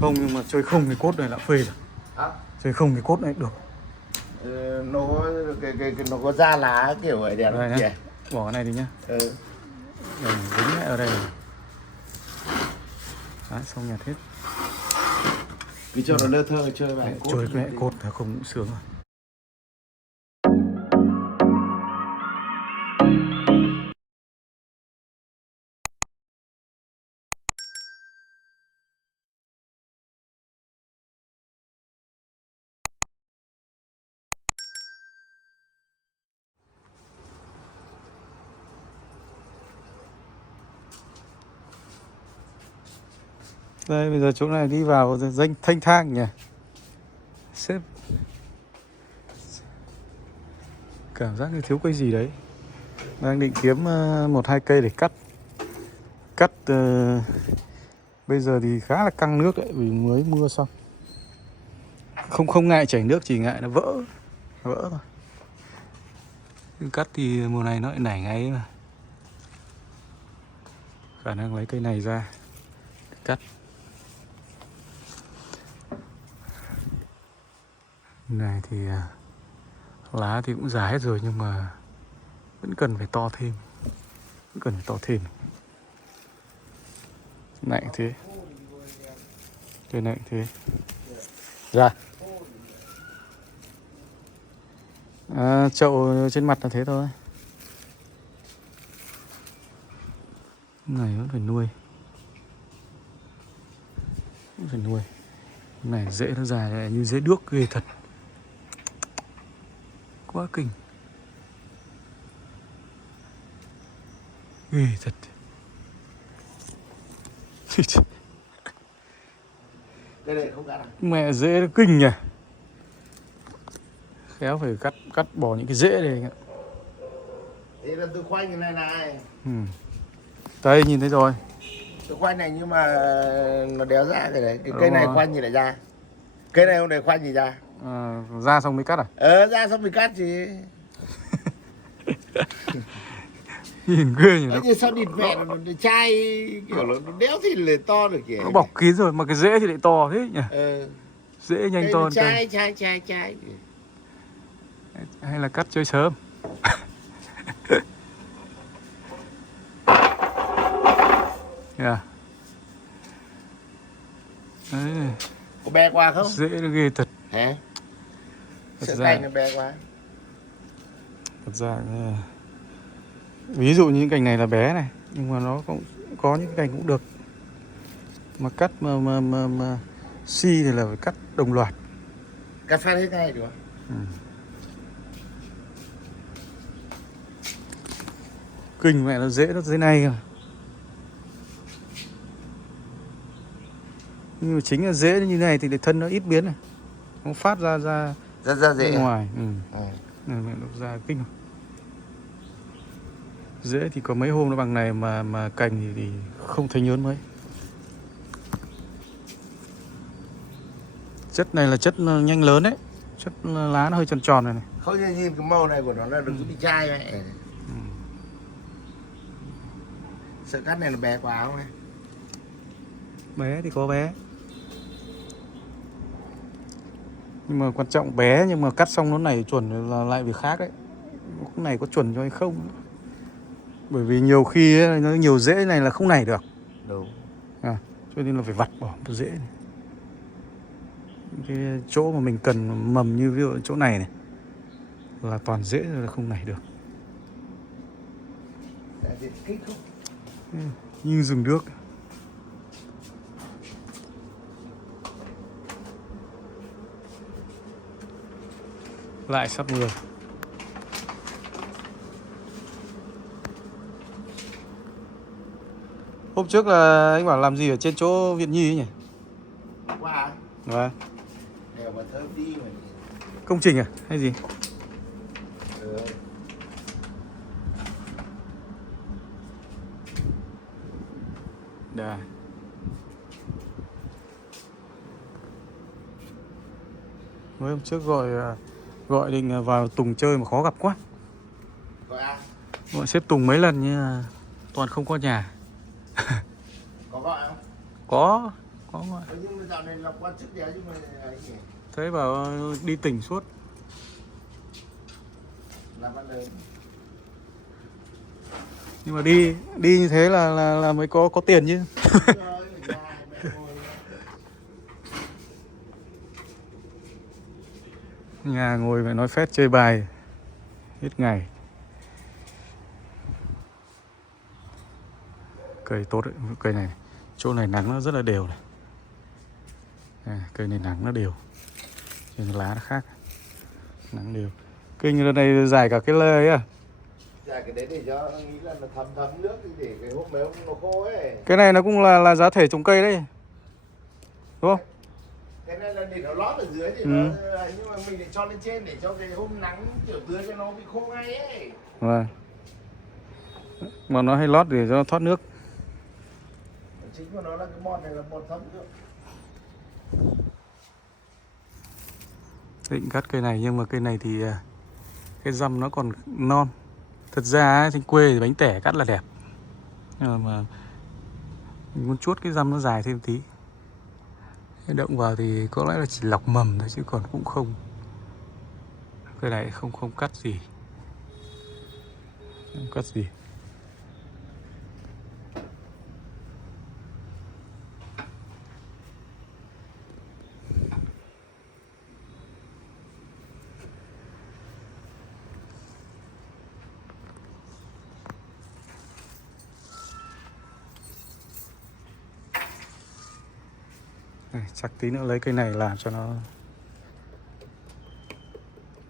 Không, nhưng mà chơi không cái cốt này là phê rồi. Hả? Chơi không cái cốt này được. Nó có nó có da lá kiểu vậy đẹp Đây lắm nhá. Bỏ cái này đi nhá. ừ. Đây, dính lại ở đây. Đấy, xong nhặt hết. Cứ cho nó lơ thơ chơi vài cốt. Chơi cái cốt là không cũng sướng rồi. Đây bây giờ chỗ này đi vào danh thanh thang nhỉ. Xếp. Cảm giác như thiếu cây gì đấy. Đang định kiếm 1-2 cây để cắt. Bây giờ thì khá là căng nước đấy vì mới mưa xong. Không ngại chảy nước, chỉ ngại nó vỡ thôi. Nhưng cắt thì mùa này nó lại nảy ngay mà. Khả năng lấy cây này ra để cắt. Này thì lá thì cũng già hết rồi nhưng mà vẫn cần phải to thêm. Này cũng thế. Cây này cũng thế. Ra. Chậu trên mặt là thế thôi. Này vẫn phải nuôi. Này rễ nó dài này như rễ đước ghê thật. Quá kinh. Ghê thật. Cái này không cắt à? Mẹ rễ nó kinh nhỉ. Khéo phải cắt bỏ những cái rễ này anh ạ. Thế là tôi khoanh cái này. Đây nhìn thấy rồi. Tôi khoanh này nhưng mà nó đéo ra cái đấy. Cái Đúng cây này rồi. khoanh gì lại ra? Cây này không để khoanh gì ra? Ra xong mới cắt à? Ra xong mình cắt chứ. Nhìn ghê nhỉ. Như sao địt mẹ nó chai kiểu nó đéo thì lại to được kìa. Nó bọc kín rồi mà cái rễ thì lại to thế nhỉ. Rễ nhanh to hơn cây. Chai. Hay là cắt chơi sớm. Yeah. Đấy. Có bé qua không? Rễ nó ghê thật. Hả? Thật Sợ ra- cành nó bé quá. Thật ra ví dụ như những cành này là bé này, nhưng mà nó cũng có những cành cũng được. Mà cắt mà si thì là phải cắt đồng loạt. Cắt phát hết ngay được không? Kinh mẹ nó dễ nó dưới này cơ. Nhưng mà chính là dễ như này thì thân nó ít biến này. Nó phát ra Dễ ngoài. Này, mẹ nó ra kinh. Dễ thì có mấy hôm nó bằng này mà cành thì không thấy nhớn mấy. Chất này là chất nhanh lớn đấy. Chất lá nó hơi tròn tròn này. Không nhìn cái màu này của nó là đừng có bị chai mẹ. Sợ cắt này nó bé quá không này? Bé thì có bé. Nhưng mà quan trọng bé nhưng mà cắt xong nó nảy chuẩn là lại việc khác đấy. Cái này có chuẩn cho hay không? Bởi vì nhiều khi ấy, nó nhiều rễ này là không nảy được. Đúng. Cho nên là phải vặt bỏ một rễ này. Cái chỗ mà mình cần mầm như ví dụ chỗ này này là toàn rễ rồi là không nảy được. Như rừng nước. Lại sắp mưa. Hôm trước là anh bảo làm gì ở trên chỗ Viện Nhi ấy nhỉ? Qua. Vâng. Đều mà thơm đi mà. Công trình à hay gì? Đây. Mới hôm trước gọi định vào Tùng chơi mà khó gặp quá. Gọi ai? Gọi xếp Tùng mấy lần nhưng toàn không có nhà. Có gọi không? Có, có ngoại. Nhưng mà dạo này lọc quan chức đéo chứ mà ấy nhỉ. Thế bảo đi tỉnh suốt. Làm ăn lớn. Nhưng mà đi như thế là mới có tiền chứ. Nhà ngồi phải nói phét chơi bài hết ngày. Cây tốt đấy, cây này chỗ này nắng nó rất là đều này. Cây này nắng nó đều, trên lá nó khác, nắng đều. Cây như này dài cả cái lê ấy à? Dạ cái đấy để cho nghĩ là nó thấm nước thì để cái hôm mấy hôm nó khô ấy. Cái này nó cũng là giá thể trồng cây đấy, đúng không? Cái này là để nó lót ở dưới thì nó, nhưng mà mình lại cho lên trên để cho cái hôm nắng kiểu tưới cho nó bị khô ngay ấy. Vâng. Mà nó hay lót để cho nó thoát nước. Chính của nó là cái bọt này là bọt thấm nước. Định cắt cây này nhưng mà cây này thì cái răm nó còn non. Thật ra trên quê thì bánh tẻ cắt là đẹp, nhưng mà mình muốn chuốt cái răm nó dài thêm tí. Cái động vào thì có lẽ là chỉ lọc mầm thôi chứ còn cũng không. Cây này không cắt gì. Không cắt gì. Này, chắc tí nữa lấy cây này làm cho nó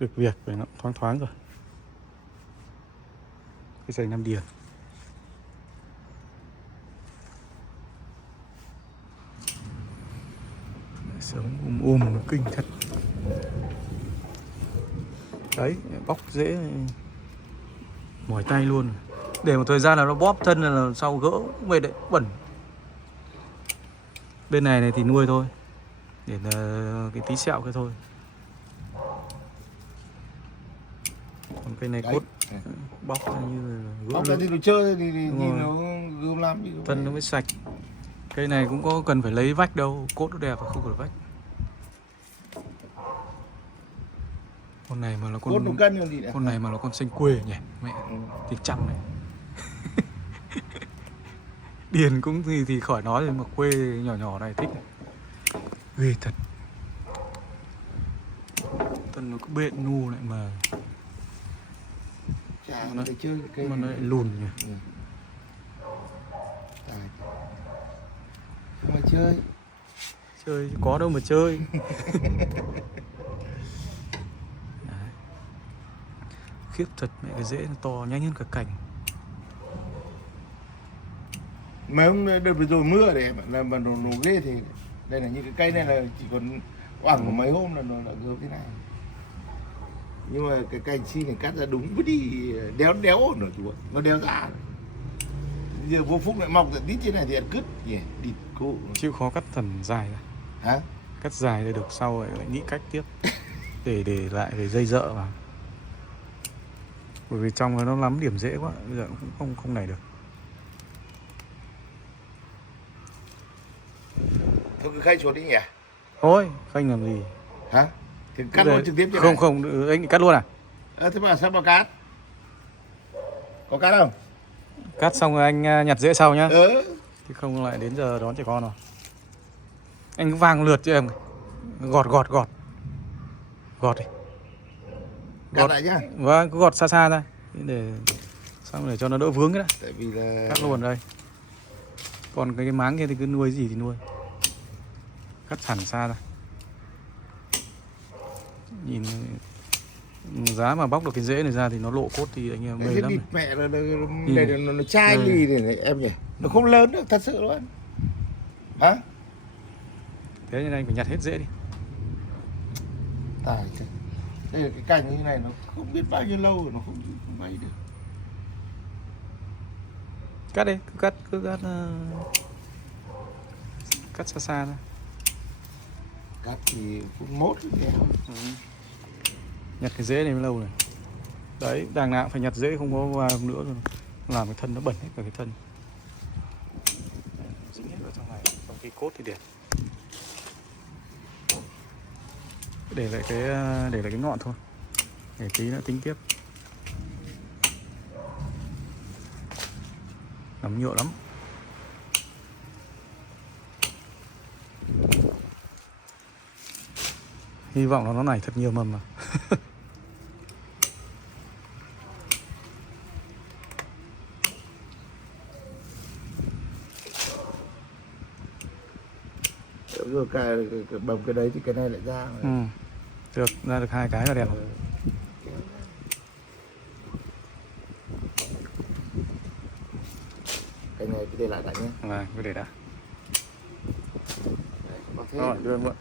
được việc để nó thoáng thoáng rồi. Cái dây 5 điền. Sớm nó kinh thật. Đấy, bóc dễ mỏi tay luôn. Để một thời gian là nó bóp thân là sau gỡ về đấy bẩn. Bên này thì nuôi thôi, để là cái tí sẹo cái thôi. Còn cây này cốt bóc ra như là Bóc ra thì nó chơi thì nhìn nó gươm lắm. thân nó mới sạch. Cây này cũng có cần phải lấy vách đâu, cốt nó đẹp và không cần vách. Con này mà nó con cốt nó cân còn gì nữa. Con này mà nó con xanh quê nhỉ mẹ. Thì trăm này. Điền cũng thì khỏi nói rồi, mà quê nhỏ này thích. Ghê thật. Tân nó cứ bện nu lại mà. Chả nó chơi cây mà nó lại lùn nhỉ. Mà chơi có đâu mà chơi. Khiếp thật mẹ, cái rễ nó to nhanh hơn cả cành. Mấy hôm đợt vừa rồi mưa để mà nó ghê thì đây là những cái cây này là chỉ còn khoảng mấy hôm là nó đã gớm thế này. Nhưng mà cái cành chi này cắt ra đúng với đi đéo ổn rồi chú ạ, nó đéo ra. Giờ vô phúc lại mọc ra đít trên này thì ăn cứt nhỉ, địt cụ. Chịu khó cắt thần dài ra. Hả? Cắt dài ra được sau lại nghĩ cách tiếp. để lại về dây dợ vào. Bởi vì trong nó lắm điểm dễ quá, bây giờ cũng không này được. Thôi cứ khay xuống đi nhỉ. Thôi, khanh làm gì? Hả? Thì cắt luôn trực tiếp trên này. Không, anh định cắt luôn à? Thế mà sao mà cắt? Có cắt không? Cắt xong rồi anh nhặt rễ sau nhá. Thì không lại đến giờ đón trẻ con rồi. Anh cứ vang lượt chứ em. Gọt đi. Gọt lại nhá. Vâng, cứ gọt xa ra. Để xong để cho nó đỡ vướng cái đã. Tại vì là cắt luôn đây. Còn cái máng kia thì cứ nuôi gì thì nuôi. Cắt hẳn xa ra. Nhìn giá mà bóc được cái rễ này ra thì nó lộ cốt thì anh em mê lắm. Cái mẹ nó chai lì này em nhỉ. Nó không lớn được thật sự luôn. Hả? Thế nên anh phải nhặt hết rễ đi. Tài chứ. Đây là cái cành như này nó không biết bao nhiêu lâu rồi nó không bay được. Cắt đi, cứ cắt xa xa ra. Cắt thì cũng mốt nhỉ. Nhặt cái rễ này mới lâu này. Đấy, đằng nào cũng phải nhặt rễ, không có vào nữa rồi. Làm cái thân nó bẩn hết cả cái thân. Dính hết vào trong này, trong cái cốt thì đẹp. để lại cái ngọn thôi, để tí nữa tính tiếp. Nấm nhựa lắm. Hy vọng là nó nảy thật nhiều mầm mà. Rồi cái bầm cái đấy thì cái này lại ra. Ừ. Được, ra được 2 cái là đẹp. Cái này cứ để lại nhé. Vâng, cứ để đã. Có thế. Rồi, đưa mượn.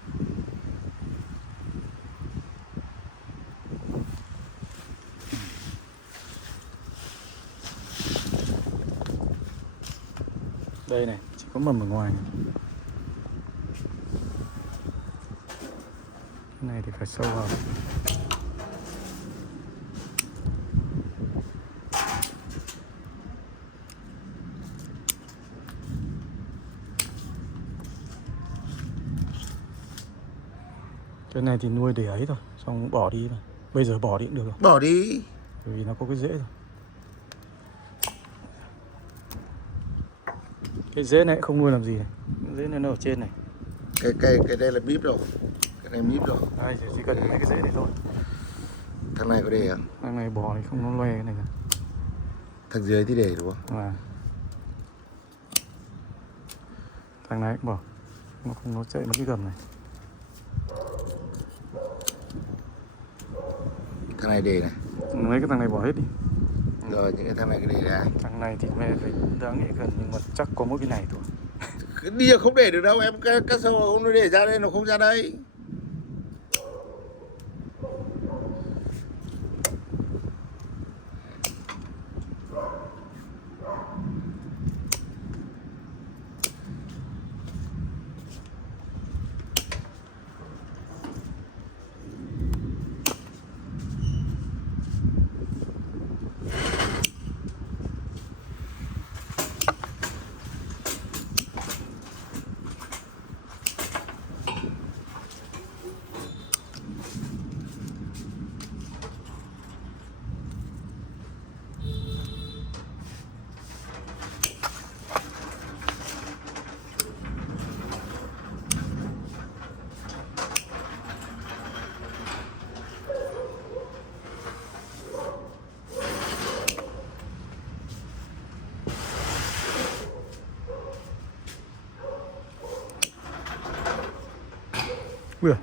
Đây này, chỉ có mầm ở ngoài. Cái này thì phải sâu vào. Cái này thì nuôi để ấy thôi, xong bỏ đi thôi. Bây giờ bỏ đi cũng được rồi. Bỏ đi. Bởi vì nó có cái rễ rồi. Cái rễ này không nuôi làm gì này. Cái rễ này nó ở trên này. Cái đây là bíp rồi. Cái này bíp rồi. Đây, chỉ cần mấy cái rễ này thôi. Thằng này có để không? Thằng này bỏ thì không nó loe cái này cả. Thằng dưới thì để đúng không? À. Thằng này cũng bỏ. Nó không nó chạy mấy cái gầm này. Thằng này để này. Mấy cái thằng này bỏ hết đi. Rồi những cái thằng này cứ để ra. Thằng này thì mẹ phải đáng nghĩ gần, nhưng mà chắc có mỗi cái này thôi. Đi không để được đâu em, các sâu không nó để ra đây, nó không ra đây. Ui,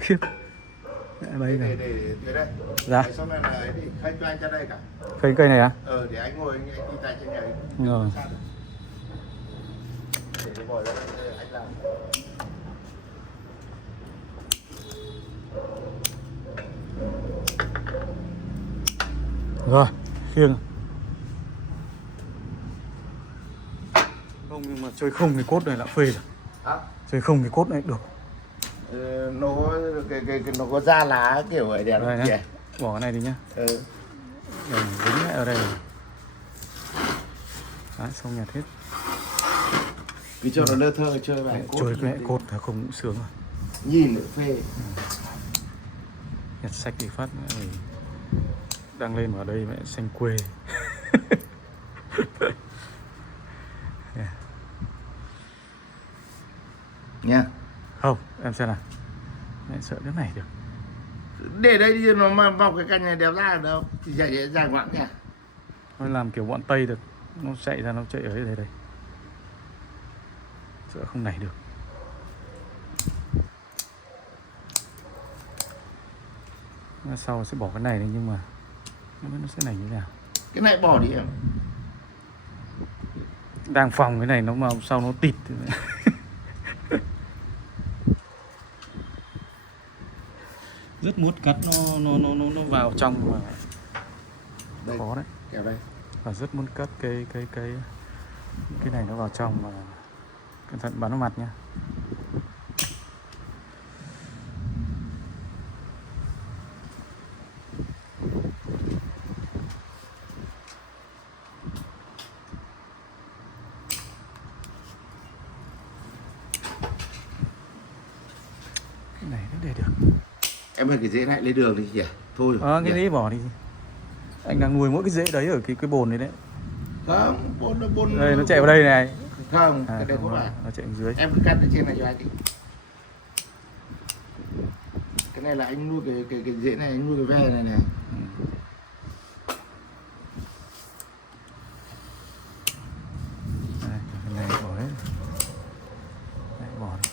khiếp. Đây này. Để đây. Dạ. Xong này là ấy thì khanh cho anh ra đây cả. Cây này á? Để anh ngồi anh đi tay trên này. Rồi. Để cái vòi ra đây, anh làm. Rồi, khiêng. Không, nhưng mà chơi không cái cốt này là phê rồi. Hả? Chơi không cái cốt này được. Nó có nó có da lá kiểu vậy đẹp Đây lắm nhá. Bỏ cái này đi nhá. Để dính lại ở đây. Đấy, xong nhặt hết. Cứ cho nó lơ thơ chơi vài cốt. Chơi cái cốt là không cũng sướng rồi. Nhìn nữa phê. Nhặt sạch thì phát này. Đăng lên vào đây mẹ xanh quê. Nha. Không, em xem nào. Mẹ sợ cái này được. Để đây đi, nó mà vào cái cành này đéo ra được đâu. Thì chạy ra ngoãn nha. Nó làm kiểu bọn Tây được. Nó chạy ra, nó chạy ở đây đây. Sợ không nảy được. Sau sẽ bỏ cái này đi, nhưng mà không biết nó sẽ nảy như thế nào. Cái này bỏ đi em. Đang phòng cái này nó mà sau nó tịt thì rất muốn cắt nó vào trong mà Đây, khó đấy. kéo đây. Và rất muốn cắt cái này nó vào trong mà cẩn thận bắn vào mặt nhá. Cái này nó để được. Em ơi cái dễ này lấy đường đi nhỉ? Thôi. Cái nhỉ? đấy bỏ đi. Anh đang nuôi mỗi cái rễ đấy ở cái bồn đấy đấy. Không, bồn Đây nó chạy vào đây này. Không, cái đấy không, có phải. nó chạy dưới. Em cứ cắt ở trên này cho anh đi. Cái này là anh nuôi cái rễ này, anh nuôi cái ve này này. Đây, cái này bỏ hết. Đấy, bỏ đi.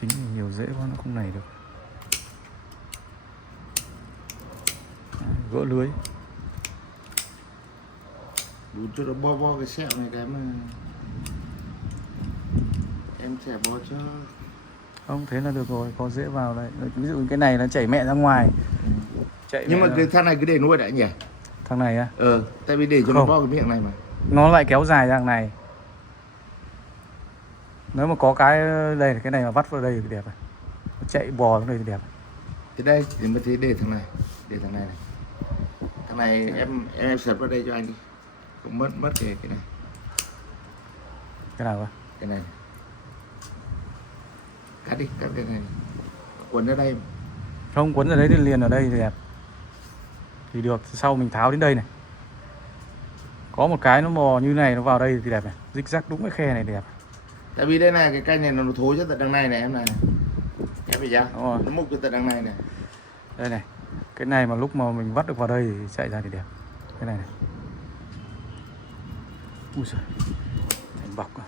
Chính vì nhiều rễ quá nó không nảy được. Đấy, gỡ lưới. Đủ cho nó bo cái sẹo này cái mà em sẽ bo cho. Không, thế là được rồi, có rễ vào đây. Ví dụ cái này nó chảy mẹ ra ngoài. Chạy Nhưng mẹ mà ra. cái thằng này cứ để nuôi đã nhỉ? Thằng này á, Tại vì để cho nó Không. bo cái miệng này mà. nó lại kéo dài ra thằng này. Nếu mà có cái đây, cái này mà vắt vào đây thì đẹp này. Nó chạy bò vào đây thì đẹp. Thế đây, thì mới thế để thằng này này. Thằng này em sợt vào đây cho anh đi. Không mất cái này. Cái nào cơ? Cái này. Cắt cái này. Quấn ở đây. Không, quấn ở đấy thì liền ở đây thì đẹp. Thì được, sau mình tháo đến đây này. Có một cái nó bò như này nó vào đây thì đẹp này. Rích rắc đúng cái khe này thì đẹp. Tại vì đây này cái canh này nó thối cho tận đằng này này em này. Em phải ra. Đúng rồi. Nó múc cho tận đằng này này. Đây này. Cái này mà lúc mà mình vắt được vào đây thì chạy ra thì đẹp. Cái này này. Ui giời. Thành bọc rồi.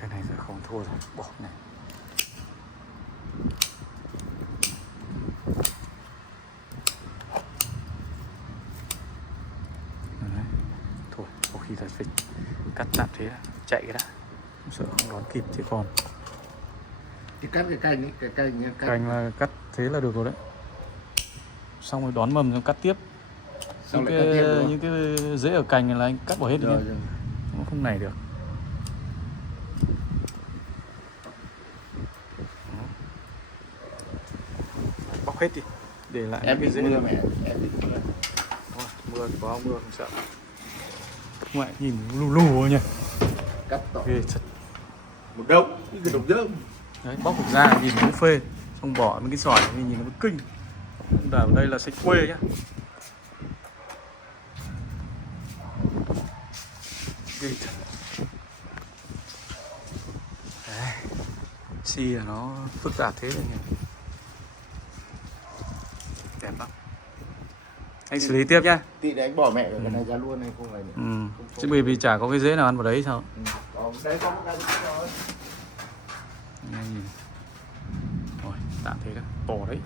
Cái này giờ không thua rồi, bỏ này. Đấy. Thôi, có khi là phải cắt tạm thế đã. Chạy cái đã. Không sợ không đón kịp chứ còn. Thì cắt cái cành ấy, cái cành nhá, Cành là cắt thế là được rồi đấy. Xong rồi đón mầm xong cắt tiếp. Xong lại cắt tiếp đúng không? Những cái rễ ở cành này là anh cắt bỏ hết đi nhé. Rồi. Nó không nảy được. Đó. Bóc hết đi. Để lại Em những bị cái rễ. mưa mẹ, em bị mưa. Thôi, mưa thì có mưa không sợ. Ngoại nhìn lù lù nhỉ. Cắt tỏ. Ghê thật. Một đống, như cái đống dơm. Đấy, bóc được ra nhìn nó phê. Xong bỏ mấy cái sỏi này nhìn nó mới kinh. Không đảo đây là xanh quê nhá. Ghê thật. Đấy. Xi là nó phức tạp thế này nhỉ. Đẹp lắm. Anh xử lý tiếp nhá. Tí để anh bỏ mẹ cái này ra luôn này không này nữa. Chứ bởi vì chả có cái rễ nào ăn vào đấy sao. Còn đây có một cái rồi. Anh nhìn. Rồi, tạm thế đó. Tổ đấy.